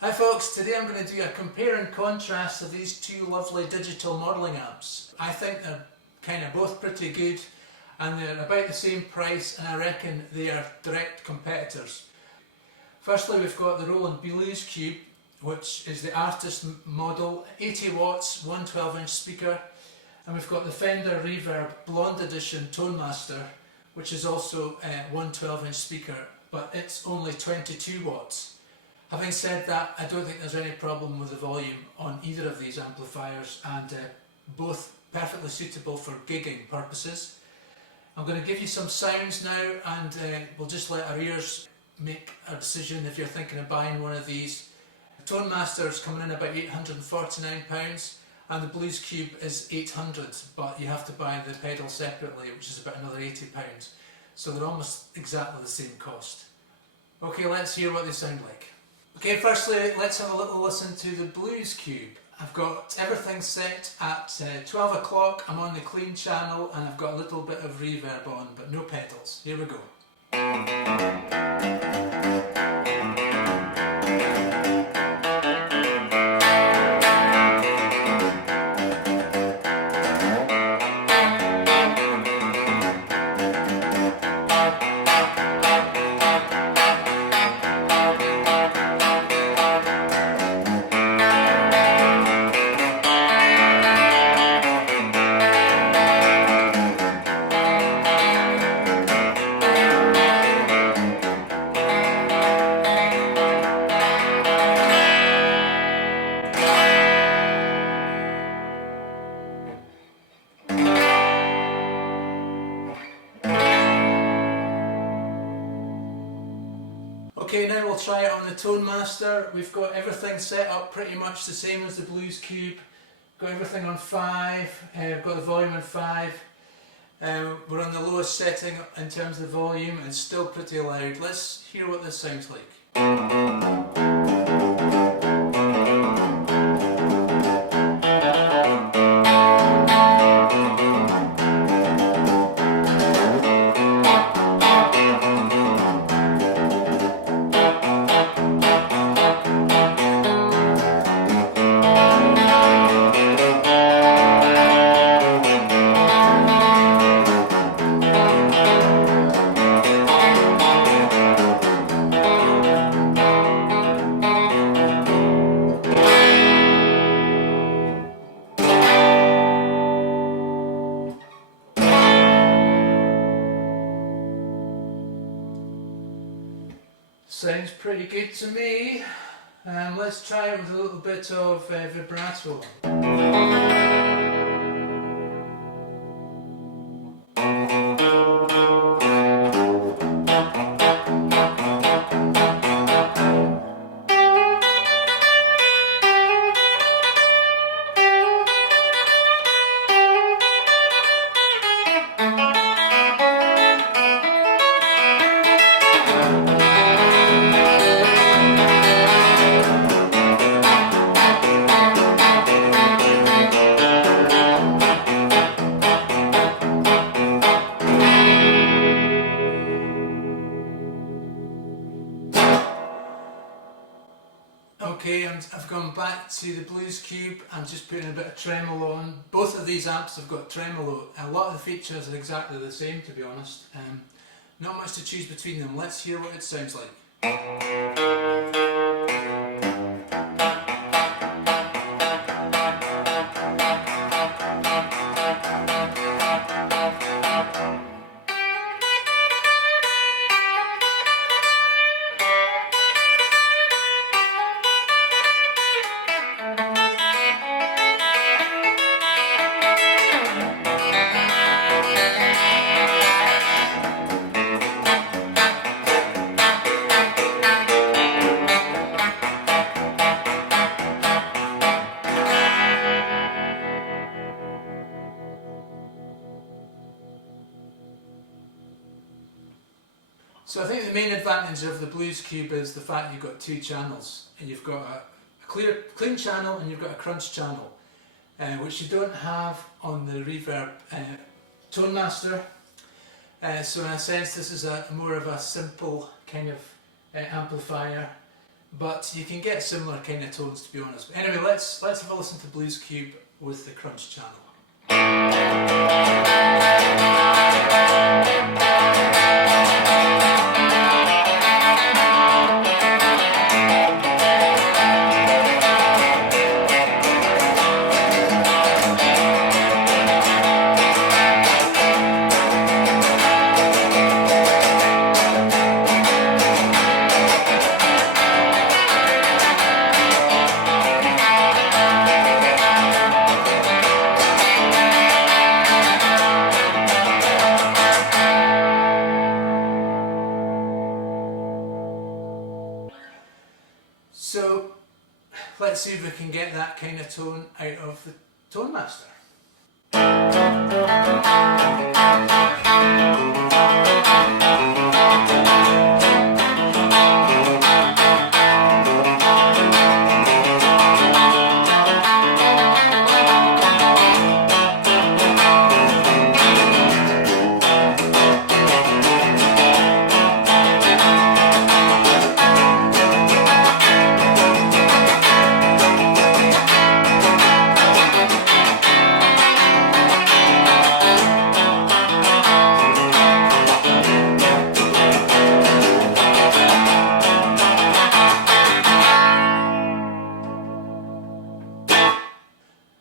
Hi folks, today I'm going to do a compare and contrast of these two lovely digital modelling amps. I think they're kind of both pretty good and they're about the same price, and I reckon they are direct competitors. Firstly, we've got the Roland Blues Cube, which is the artist model, 80 watts, 112-inch speaker, and we've got the Fender Reverb Blonde Edition Tonemaster, which is also a 112-inch speaker, but it's only 22 watts. Having said that, I don't think there's any problem with the volume on either of these amplifiers, and both perfectly suitable for gigging purposes. I'm going to give you some sounds now, and we'll just let our ears make a decision if you're thinking of buying one of these. The Tonemaster is coming in about £849 and the Blues Cube is £800, but you have to buy the pedal separately, which is about another £80. So they're almost exactly the same cost. Okay, let's hear what they sound like. Okay, firstly, let's have a little listen to the Blues Cube. I've got everything set at 12 o'clock, I'm on the clean channel, and I've got a little bit of reverb on, but no pedals. Here we go. Okay, now we'll try it on the Tonemaster. We've got everything set up pretty much the same as the Blues Cube. Got everything on 5, I've got the volume on 5. We're on the lowest setting in terms of the volume, and still pretty loud. Let's hear what this sounds like. Sounds pretty good to me. Let's try it with a little bit of vibrato. Okay, and I've gone back to the Blues Cube. I'm just putting a bit of tremolo on. Both of these amps have got tremolo. A lot of the features are exactly the same, to be honest. Not much to choose between them. Let's hear what it sounds like. So I think the main advantage of the Blues Cube is the fact you've got two channels. And you've got a clean channel and you've got a crunch channel, which you don't have on the Reverb Tonemaster. So in a sense this is more of a simple kind of amplifier. but you can get similar kind of tones, to be honest. But anyway, let's have a listen to Blues Cube with the crunch channel. So let's see if we can get that kind of tone out of the Tonemaster.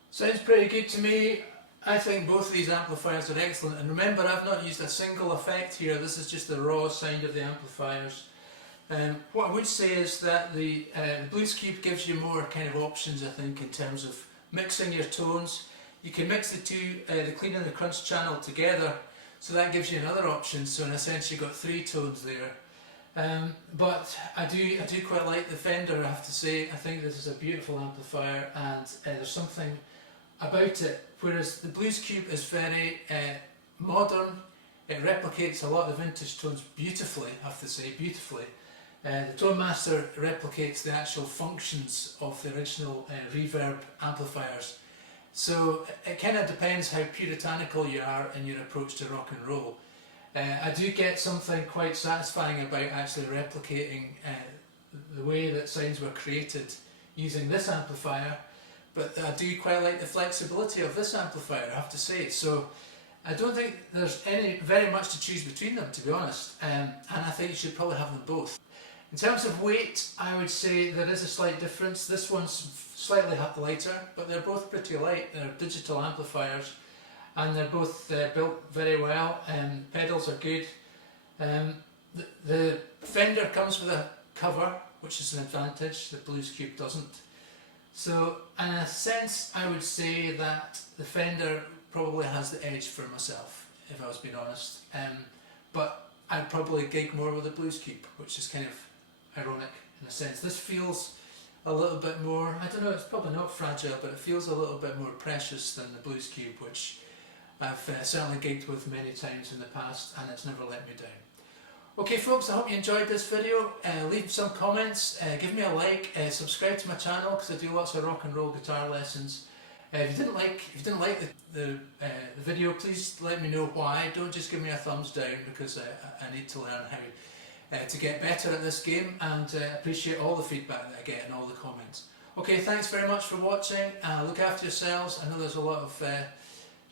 Sounds pretty good to me. I think both of these amplifiers are excellent, and remember, I've not used a single effect here. This is just the raw sound of the amplifiers. What I would say is that the Blues Cube gives you more kind of options, I think, in terms of mixing your tones. You can mix the two, the clean and the crunch channel together, so that gives you another option. So in a sense, you've got three tones there. But I do quite like the Fender, I have to say. I think this is a beautiful amplifier, and there's something about it, whereas the Blues Cube is very modern. It replicates a lot of the vintage tones beautifully, I have to say, beautifully. The Tonemaster replicates the actual functions of the original reverb amplifiers. So it kind of depends how puritanical you are in your approach to rock and roll. I do get something quite satisfying about actually replicating the way that sounds were created using this amplifier, but I do quite like the flexibility of this amplifier, I have to say. So I don't think there's very much to choose between them, to be honest, and I think you should probably have them both. In terms of weight, I would say there is a slight difference. This one's slightly lighter, but they're both pretty light. They're digital amplifiers, and they're both built very well, and pedals are good. The Fender comes with a cover, which is an advantage. The Blues Cube doesn't. So in a sense, I would say that the Fender probably has the edge for myself, if I was being honest. But I'd probably gig more with the Blues Cube, which is kind of ironic in a sense. This feels a little bit more, I don't know, it's probably not fragile, but it feels a little bit more precious than the Blues Cube, which I've certainly gigged with many times in the past, and it's never let me down. Okay folks, I hope you enjoyed this video. Leave some comments, give me a like, subscribe to my channel because I do lots of rock and roll guitar lessons. If you didn't like the video, please let me know why. Don't just give me a thumbs down, because I need to learn how to get better at this game, and appreciate all the feedback that I get and all the comments. Okay, thanks very much for watching. Look after yourselves. I know there's a lot of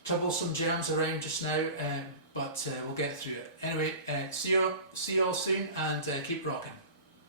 troublesome germs around just now, but we'll get through it. Anyway, see you all soon, and keep rocking.